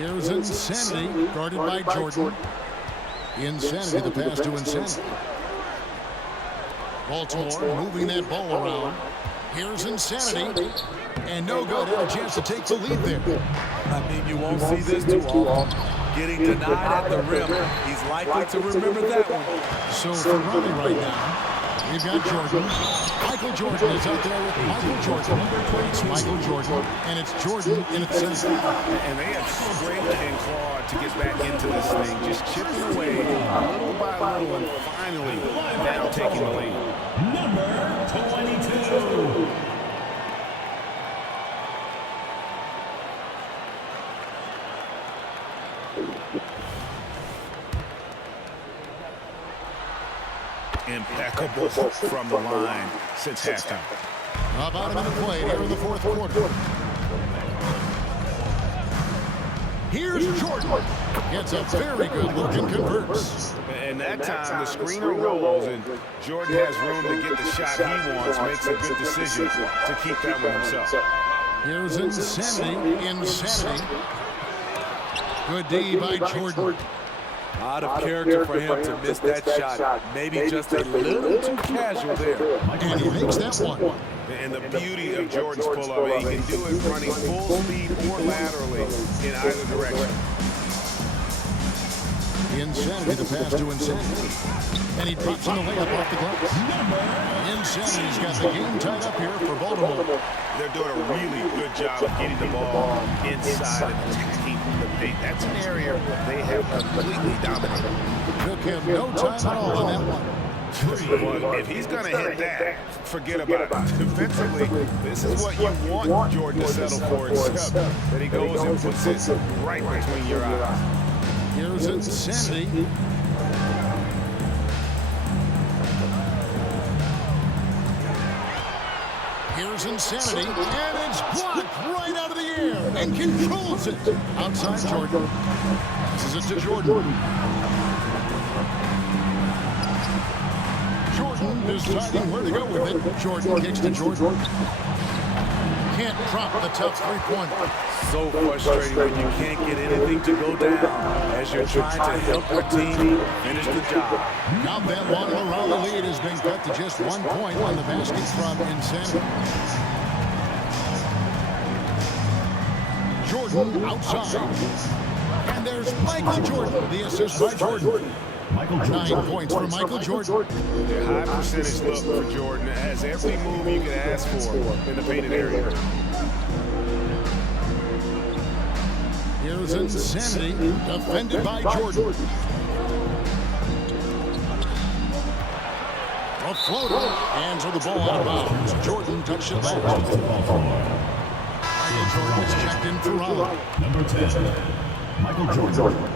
Here's Insanity, guarded by Jordan. Insanity, the pass to Insanity. Baltimore moving that ball around. Here's Insanity. And no good. Had a chance to take the lead there. I mean, you won't see this too often. Getting denied at the rim. He's likely to remember that one. So for Raleigh right now, we've got Jordan. Michael Jordan is out there with Michael Jordan. It's Michael Jordan, and it's Jordan in its center. And they have scraped and clawed to get back into this thing, just chipping away little by little, and finally now taking the lead. Number 22. Impeccable from the line since halftime. About a minute played here in the fourth quarter. Here's Jordan. Gets a very good look and converts. And that time the screener rolls and Jordan has room to get the shot he wants, makes a good decision to keep that one himself. Here's Insanity. Insanity. Good D by Jordan. Out of character for him to miss that shot. Maybe just a little too casual there. And he makes that one. And the beauty of Jordan's pull-up, he can do it running full speed or laterally in either direction. Insanity, the pass to Insanity. And he drops in the layup off the glass. Insanity's got the game tied up here for Baltimore. They're doing a really good job of getting the ball inside and attacking the paint. That's an area they have completely dominated. Took him no time at all on that one. Well, if he's going to hit that, forget about it. Defensively, this is what you want Jordan to settle for, except that he goes and puts it right between your eyes. Here's Insanity. Here's Insanity, and it's blocked right out of the air and controls it. Outside Jordan. This is it to Jordan. Jordan deciding where to go with it. Jordan kicks to Jordan. Can't drop the tough three-pointer. So frustrating when you can't get anything to go down as you're trying to help your team finish the job. Now that one, Raleigh lead has been cut to just 1 point on the basket from Insanity. Jordan outside. And there's Michael Jordan, the assist by Jordan. 9 points for Michael Jordan. A high percentage look for Jordan. It has every move you can ask for in the painted area. Here's Insanity, defended by Jordan. A floater, and so the ball out of bounds. Jordan touched it back. Michael Jordan is checked in for Raleigh. Number 10. Michael Jordan.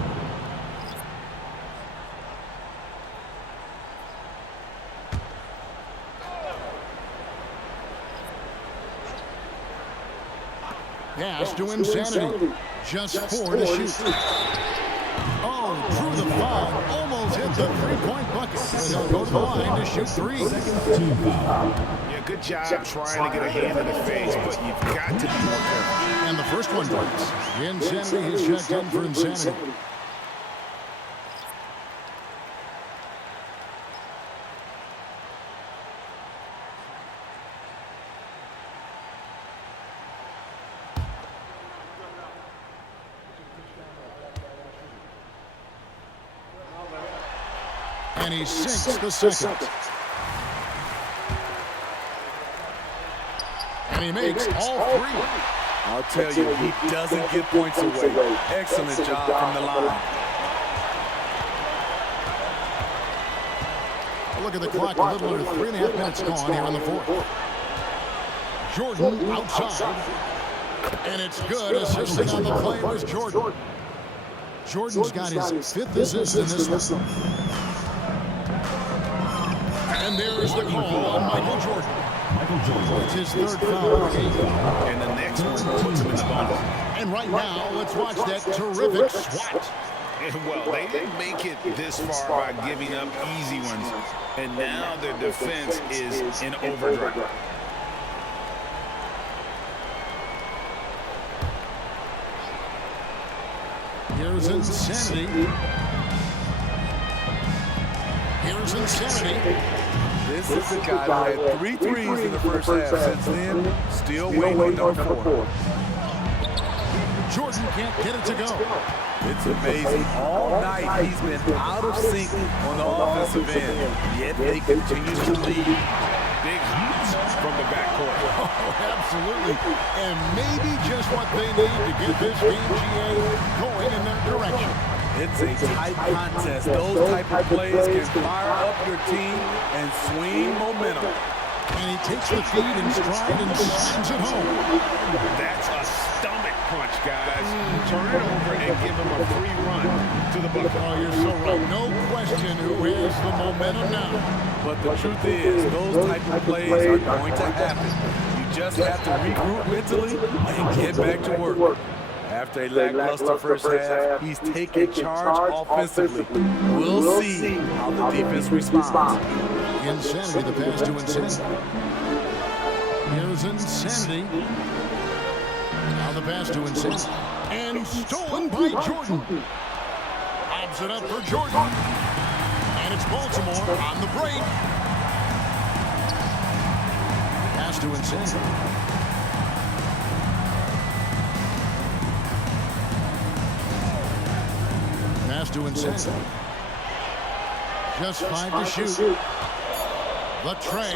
Pass to Insanity. Just 4 to shoot. Oh, through the foul. Almost hit the three-point bucket. He'll go to the line to shoot 3. Yeah, good job trying to get a hand in the face, but you've got to be more careful. And the first one drops. Insanity is checked in for Insanity. And he sinks the second. And he makes all 3. I'll tell you, he doesn't give points away. Excellent job from the line. Look at the clock, a little under 3.5 minutes gone here in the fourth. Jordan outside. And it's good. Assisting on the play was Jordan. Jordan's got his 5th assist in this one. And there's the call on Michael Jordan. It's his 3rd foul of the game. And the next one puts him in the bottom. And right now, let's watch that terrific swat. And well, they didn't make it this far by giving up easy ones. And now their defense is in overdrive. Here's Insanity. Here's Insanity. This is the guy that had 3 threes in the first half. Since then, still waiting on number 4. Jordan can't get it to go. It's amazing. All night he's been out of sync on the offensive end, yet they continue to lead. Big hops from the backcourt. Oh, absolutely. And maybe just what they need to get this game, GA, going in that direction. It's a tight contest. Those type of plays can fire up your team and swing momentum. And he takes the feed in stride and sends it home. That's a stomach punch, guys. Turn it over and give him a free run to the bucket. Oh, you're so right. No question who has the momentum now. But the truth is, those type of plays are going to happen. You just have to regroup mentally and get back to work. After a lackluster first half, he's taking charge offensively. We'll see how the defense responds. Insanity, the pass to Insanity. Here's Insanity. Now the pass to Insanity. And stolen by Jordan. Lobs it up for Jordan. And it's Baltimore on the break. Pass to Insanity. Pass to Insanity. Just 5 to shoot. The tray.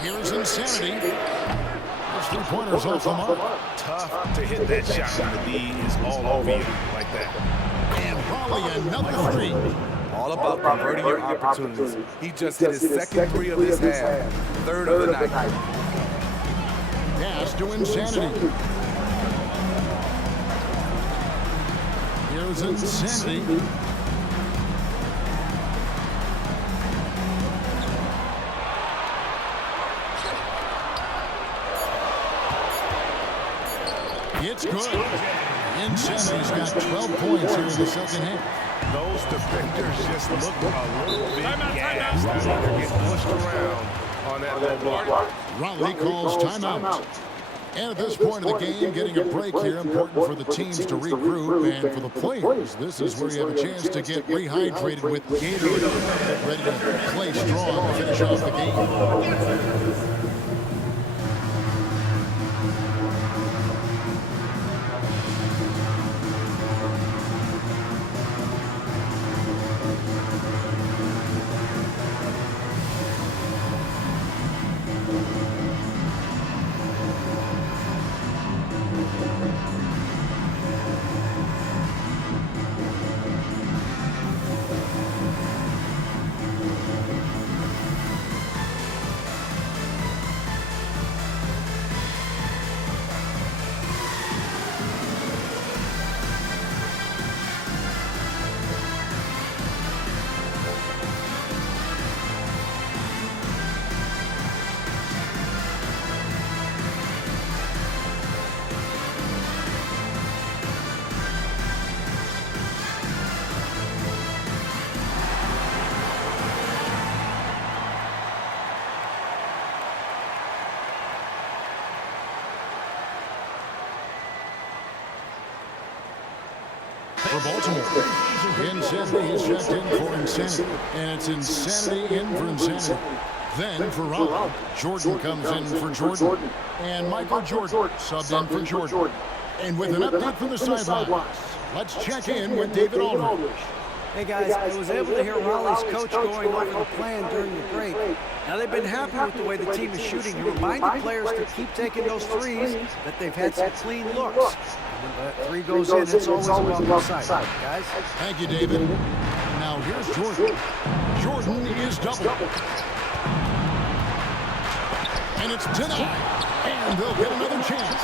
Here's Insanity. Those 3-pointers off the mark. Tough to hit that shot when the lead is all over you like that. And Raleigh another 3. All about converting your opportunities. He just hit his second 3 of this half, 3rd of the night. Pass to Insanity. Here's Insanity. It's good. Insanity's got 12 points here in the second half. Those defenders just look a little bit gassed. I think they're getting pushed around on that low block. Raleigh calls timeout. And at this point of the game, getting a break here, important for the teams to regroup, and for the players, this is where you have a chance to get rehydrated with Gatorade, get ready to play strong to finish off the game. For Baltimore, Insanity is checked in for Insanity, and it's Insanity in for Insanity. Then for Raleigh, Jordan comes in for Jordan, and Michael Jordan subbed in for Jordan. And with an update from the sidelines, let's check in with David Aldridge. Hey guys, I was able to hear Raleigh's coach going over the plan during the break. Now they've been happy with the way the team is shooting. He reminded players to keep taking those threes, that they've had some clean looks. When that 3 goes in, it's always a welcome sight, guys. Thank you, David. Now here's Jordan. Jordan is doubled. And it's denied. And they'll get another chance.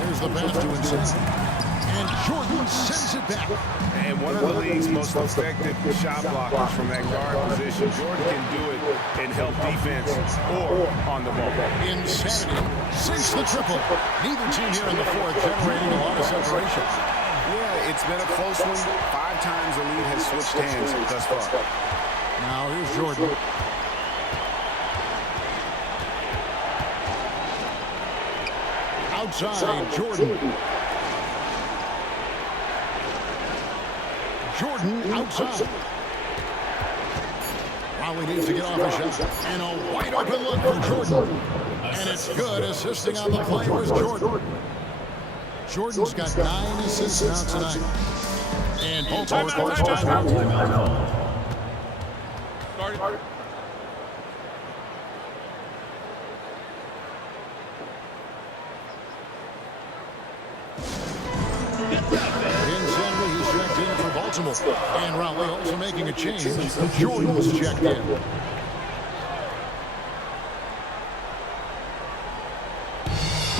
There's the pass to Insanity. And Jordan sends it back. And one of the league's most effective shot blockers from that guard position. Jordan can do it in help defense or on the ball. Insanity sinks the triple. Neither team here in the fourth generating a lot of separation. Yeah, it's been a close one. 5 times the lead has switched hands thus far. Now here's Jordan. Outside, Jordan. Jordan outside. Raleigh needs to get off a shot. And a wide open look for Jordan. And it's good. Assisting on the play was Jordan. Jordan's got 9 assists now tonight. And Baltimore calls timeout. He's checked in for Baltimore. And Raleigh also making a change. Jordan's checked in.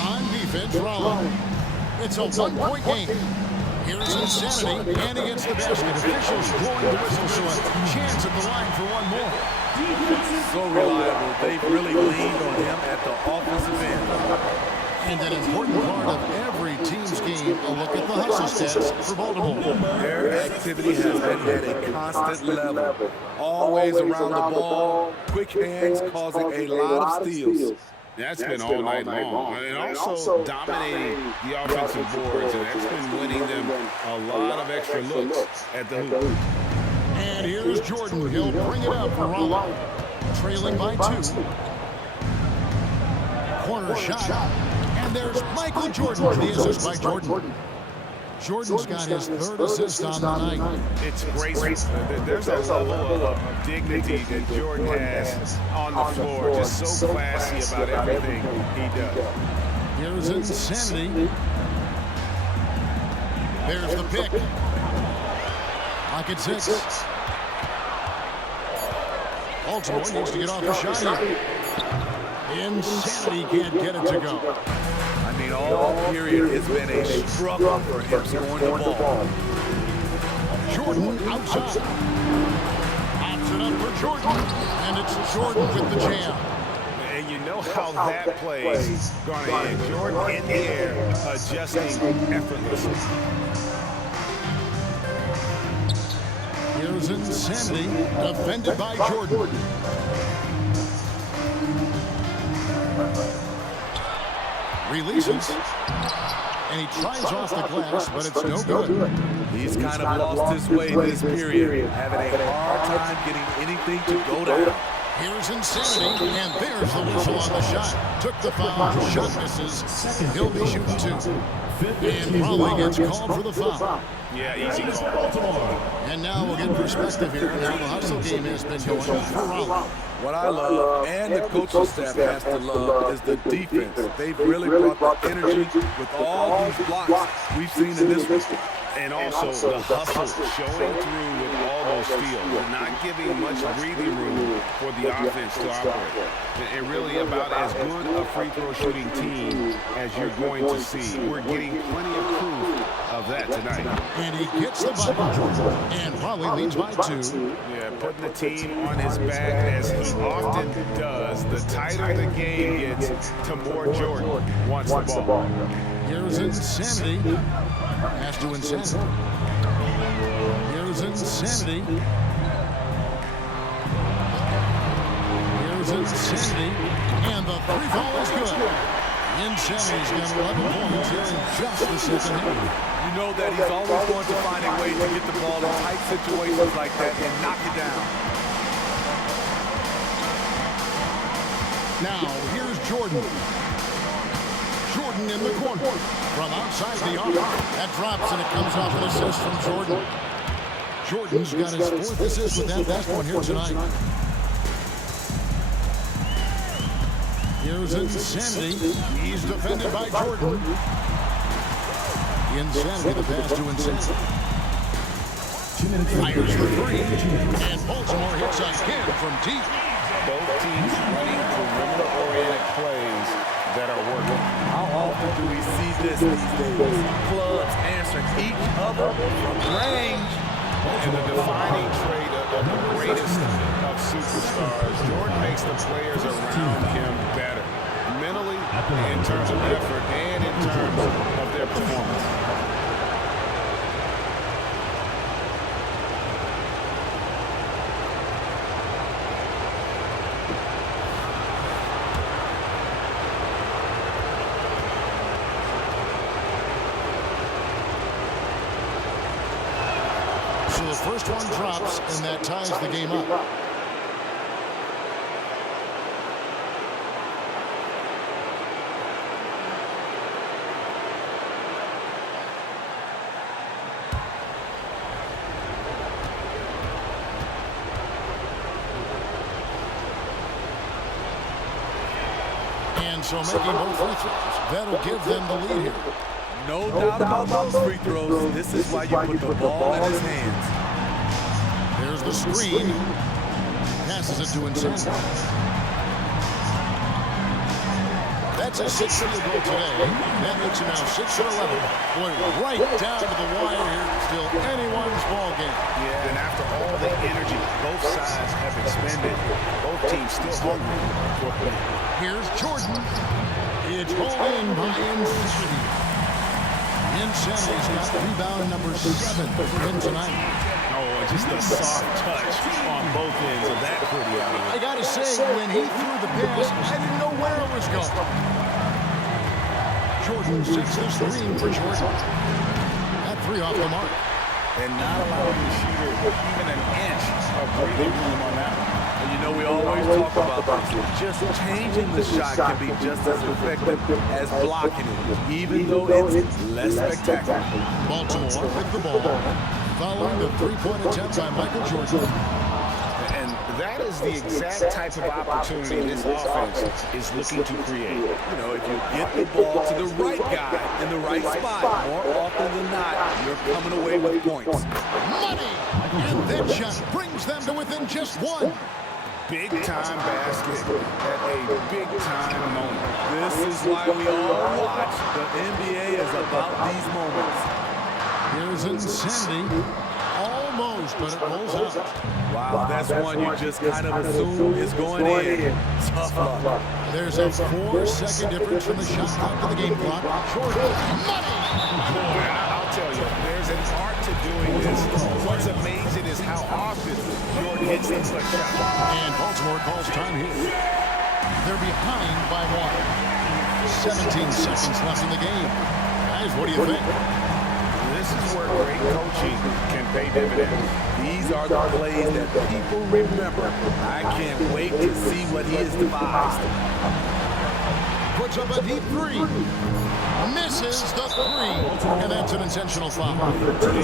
On defense, Raleigh. It's a one-point game. Here's Insanity, and he gets the basket. Officials blowing the whistle, so a chance at the line for one more. So reliable. They've really leaned on him at the offensive end. And an important part of every team's game, a look at the hustle stats for Baltimore. Their activity has been at a constant level. Always around the ball, quick hands causing a lot of steals. That's been all night long. And also dominating the offensive boards. And that's been winning them a lot of extra looks at the hoop. And here's Jordan. He'll bring it up for Raleigh. Trailing by 2. Corner shot. And there's Michael Jordan for the assist by Jordan. Jordan's got his 3rd assist on the night. It's great. There's a level of dignity that Jordan has on the floor. Just so classy about everything he does. Here's Insanity. There's the pick. Lock at 6. Baltimore needs to get off the shot here. Insanity can't get it to go. I mean, all period has been a struggle for him scoring the ball. Jordan outside. Pops it up for Jordan. And it's Jordan with the jam. And you know how that play's going to end. Jordan in the air, adjusting effortlessly. Here's Insanity, defended by Jordan. Releases. And he tries off the glass, but it's no good. He's kind of lost his way this period, having a hard time getting anything to go down. Here's Insanity, and there's the whistle on the shot. Took the foul, shot misses. He'll be shooting 2. And Raleigh gets called for the foul. Yeah, easy call. And now we'll get perspective here. Now the hustle game has been going on for Raleigh. What I love, and the coaching staff has to love, is the defense. They've really brought the energy with all these blocks we've seen in this one. And also the hustle showing through with all those steals. We're not giving much breathing room for the offense to operate. And really about as good a free throw shooting team as you're going to see. We're getting plenty of proof of that tonight. And he gets the bucket. And Raleigh leads by 2. Yeah, putting the team on his back as he often does. The tighter the game gets, the more Jordan wants the ball. Here's Insanity. Pass to Insanity. Here's Insanity. Here's Insanity. And the 3-ball is good. Insanity's got 11 points here in just the second half. You know that he's always going to find a way to get the ball in tight situations like that and knock it down. Now, here's Jordan. Jordan in the corner. From outside the arc. That drops, and it comes off an assist from Jordan. Jordan's got his 4th assist with that last one here tonight. Here's Insanity. He's defended by Jordan. Insanity, the pass to Insanity. Fires the 3. And Baltimore hits again from deep. Both teams running perimeter-oriented plays that are working. How often do we see this these days? Clubs answering each other from range. And the defining trait of the greatest of superstars, Jordan makes the players around him better. Mentally, in terms of effort, and in terms of their performance. So the first one drops, and that ties the game up. And so making both free throws, that'll give them the lead here. No doubt about those free throws. This is why you put the ball in his hands. There's the screen. Passes it to Insanity. That's a 6th field goal today. That makes it now 6 for 11. Boy, right down to the wire here. Still anyone's ball game. Yeah, and after all the energy both sides have expended, both teams still hungry for a play. Here's Jordan. It's pulled in by Insanity. Insanity's got rebound number 7 in tonight. Oh, and just a soft touch on both ends of that pretty alley. I gotta say, when he threw the pass, I didn't know where it was going. Jordan sets the screen for Jordan. That 3 off the mark. And not allowing the shooter even an inch of breathing room on that one. And you know, we always talk about this. Just changing the shot can be just as effective as blocking it, even though it's less spectacular. Baltimore with the ball, following the 3-point attempt by Michael Jordan. And that is the exact type of opportunity this offense is looking to create. You know, if you get the ball to the right guy in the right spot, more often than not, you're coming away with points. Money! And that shot brings them to within just 1. Big-time basket at a big-time moment. This is why we all watch. The NBA is about these moments. Here's Insanity. Almost, but it rolls out. Wow, that's one you just kind of assume is going in. Tough luck. There's a 4-second difference from the shot clock to the game clock. Jordan, money! I'll tell you, there's an art to doing this. What's amazing is how often Jordan hits these like shots. And Baltimore calls time here. They're behind by 1. 17 seconds left in the game. Guys, what do you think? This is where great coaching can pay dividends. These are the plays that people remember. I can't wait to see what he has devised. Puts up a deep 3. Misses the 3. And that's an intentional foul.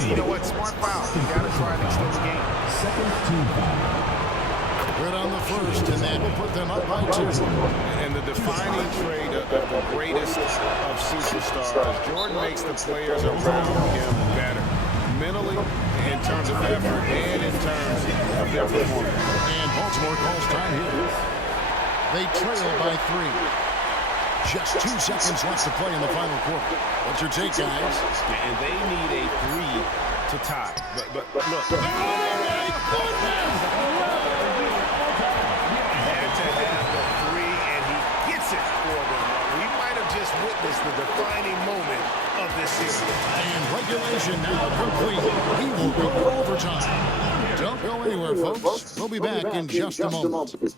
You know what? Smart foul. You got to try and extend the game. Second team foul. Good on the first, and that will put them up by 2. And the defining trait of the greatest of superstars, Jordan makes the players around him better. Mentally, in terms of effort, and in terms of their performance. And Baltimore calls time here. They trail by 3. Just 2 seconds left to play in the final quarter. What's your take, guys? And they need a 3 to tie. But look. Had to have the 3, and he gets it for them. We might have just witnessed the defining moment of this series. And regulation now complete. He will go to overtime. Don't go anywhere, folks. We'll be back in just a moment.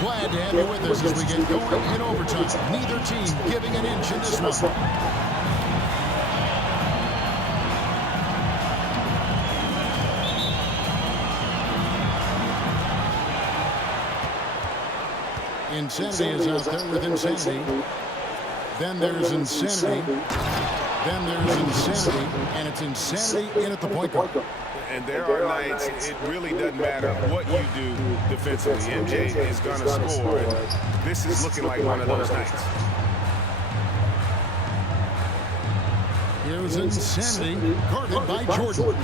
Glad to have you with us as we get going in overtime. Neither team giving an inch in this one. Insanity is out there with Insanity. Then there's Insanity. Then there's Insanity. And it's Insanity in at the point guard. And there are nights it really doesn't matter what you do defensively. MJ is going to score. And this is looking like one of those nights. Here's Insanity, guarded by Jordan.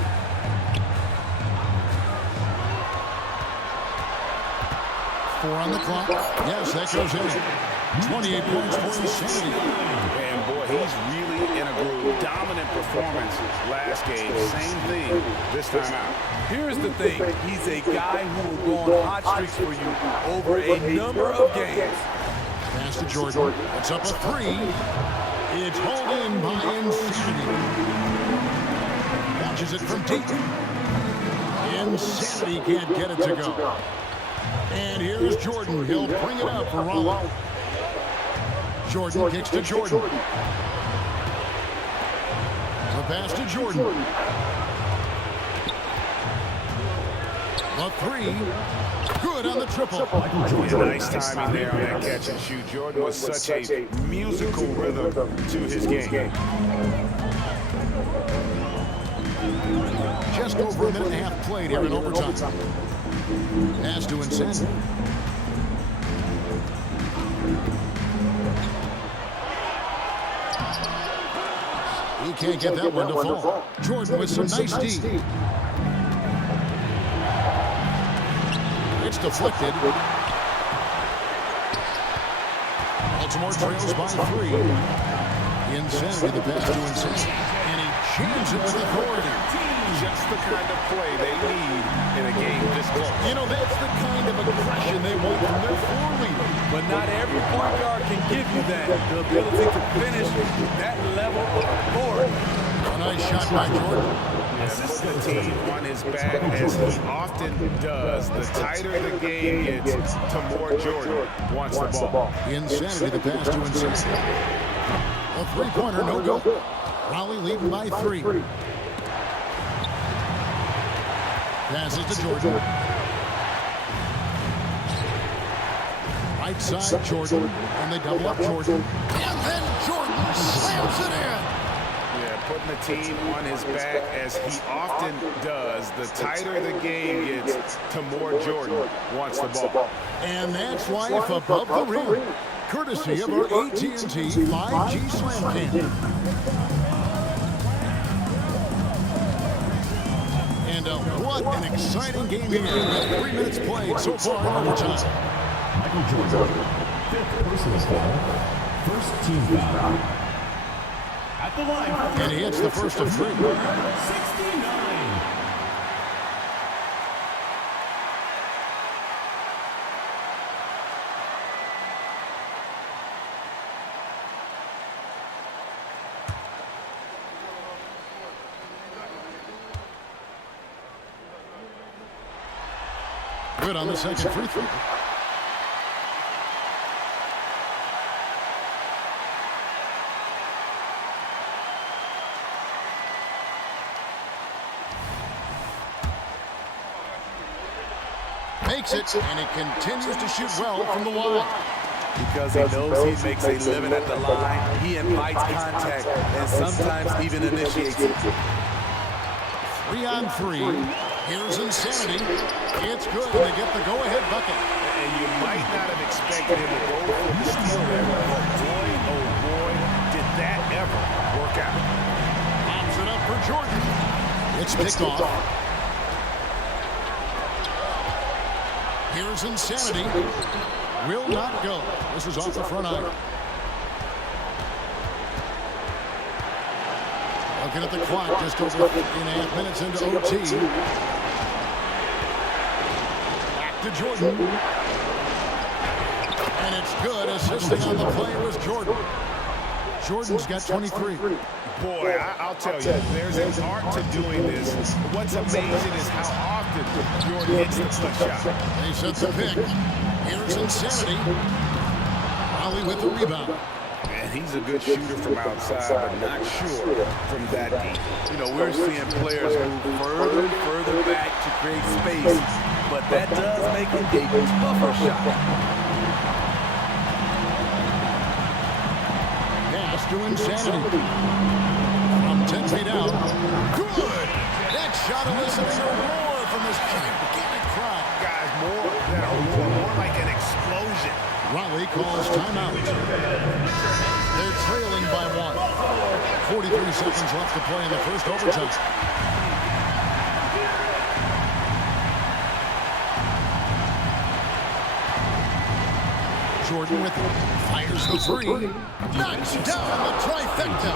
Four on the clock. Yes, that goes in. 28 points for Insanity. And boy, he's really in a groove. Dominant performance last game. Same thing this time out. Here's the thing. He's a guy who will go on hot streaks for you over a number of games. Pass to Jordan. It's up a 3. It's hauled in by Insanity. Watches it from deep. Insanity can't get it to go. And here's Jordan. He'll bring it up for Raleigh. Jordan kicks to Jordan. pass to Jordan. The three. Good on the triple. Yeah, nice timing there on that catch and shoot. Jordan was such a musical rhythm to his game. Just over a minute and a half played here in overtime. Pass to Insanity. He can't get that one to fall. Jordan with some nice D. It's deflected. Baltimore trails by 3. Insanity, the pass to Insanity. And he jams it with authority. Just the kind of play they need in a game this close. You know, that's the kind of aggression they want from their floor leader. But not every point guard can give you that. The ability to finish that level of authority. A nice shot by Jordan. Put the team on his back as he often does. The tighter the game gets, the more Jordan wants the ball. Insanity, the pass to Insanity. A three-pointer, no good. Raleigh leading by 3. Passes to Jordan. Right side, Jordan. And they double up Jordan. And then Jordan slams it in. Yeah, putting the team on his back as he often does. The tighter the game gets, the more Jordan wants the ball. And that's life above the rim. Courtesy of our AT&T 5G Slam Cam. And what an exciting game here. 3 minutes played so far in overtime. Michael Jordan. 5th personal foul. First team foul. At the line. And he hits the first of 3. 69. Good on the second free throw. Makes it, and he continues to shoot well from the line. Because he knows he makes a living at the line, he invites contact and sometimes even initiates it. 3 on 3. Here's Insanity. It's good, and they get the go-ahead bucket. And you might not have expected him to go for the steal there, but boy, oh boy, did that ever work out. Pops it up for Jordan. It's picked off. Here's Insanity. Will not go. This is off the front iron. Looking at the clock, just over 3.5 minutes into OT. Back to Jordan. And it's good. Assisting on the play was Jordan. Jordan's got 23. Boy, I'll tell you, there's an art to doing this. What's amazing is how often Jordan hits the clutch shot. They set the pick. Here's Insanity. Raleigh with the rebound. And he's a good shooter from outside, but not sure from that deep. You know, we're seeing players move further and further back to create space, but that does make it a tougher shot. Pass to Insanity. From 10 feet out. Good! That shot eliciting a roar from this gigantic crowd. Guys, more than a roar, more like an explosion. Raleigh calls timeout. They're trailing by 1. 43 seconds left to play in the first overtime. Jordan with it. Fires the 3. Knocks down the trifecta.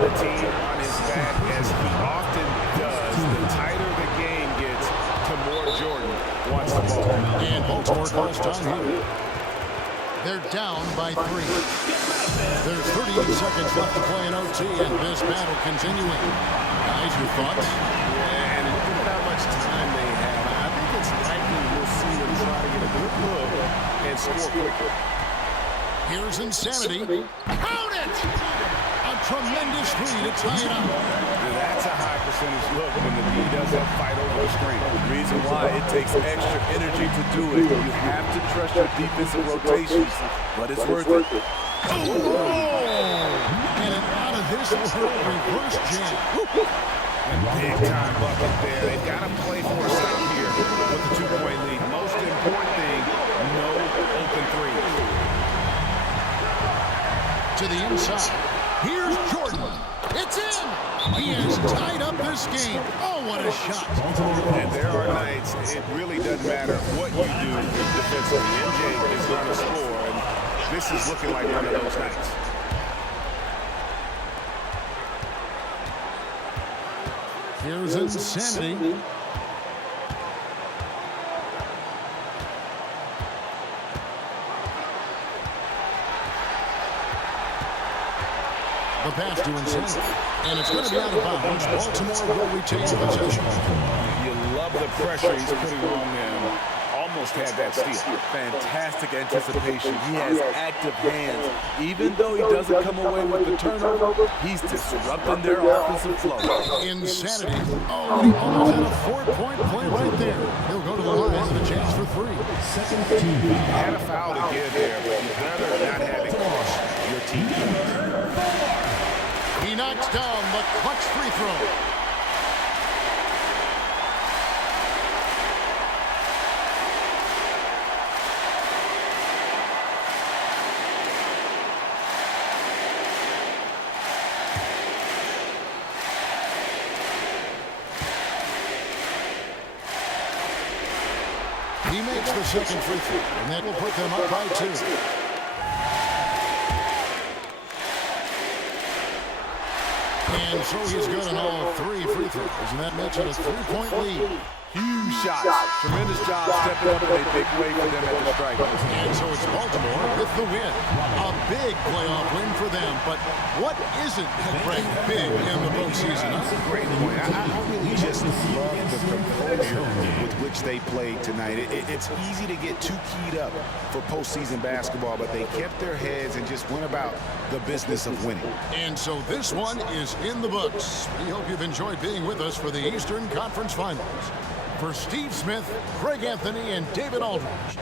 The team on his back, as he often does. The tighter the game gets, the more Jordan wants the ball. And Baltimore calls time here. They're down by 3. There's 38 seconds left to play in OT, and this battle continuing. Guys, your thoughts? And look at how much time they have. I think it's likely we'll see them try to get a good look and score quickly. Here's Insanity. Count it! A tremendous three to tie it up. That's a high percentage look when the D doesn't fight over the screen. The reason why it takes extra energy to do it. You have to trust your defensive rotations, but it's worth it. And out of this little reverse jam. Big time bucket there. They've got to play for a stop here with the 2-point lead. Most important thing, no open three. To the inside. Here's Jordan. It's in. He has tied up this game. Oh, what a shot. And there are nights it really doesn't matter what you do defensively. MJ is going to score, and this is looking like one of those nights. Here's Insanity. The pass to Insanity. And it's going to be out of bounds. Baltimore will retain possession. You love the pressure he's putting on them. Almost had that steal. Fantastic anticipation. He has active hands. Even though he doesn't come away with the turnover, he's disrupting their offensive flow. Insanity. Oh, he almost had a 4-point play right there. He'll go to the line with a chance for 3. You had a foul to give there, but you'd rather not have it cost your team. He knocks down the clutch free throw. He makes the second free throw, and that will put them up by 2. And so he's good on all 3 free throws, and that makes it a 3-point lead. Huge shots. Tremendous job stepping up in a big way for them at the stripe. And so it's Baltimore with the win. A big playoff win for them, but what isn't Greg big in the postseason? That's a great point. I really just love the composure with which they played tonight. It's easy to get too keyed up for postseason basketball, but they kept their heads and just went about the business of winning. And so this one is in the books. We hope you've enjoyed being with us for the Eastern Conference Finals. For Steve Smith, Greg Anthony, and David Aldridge,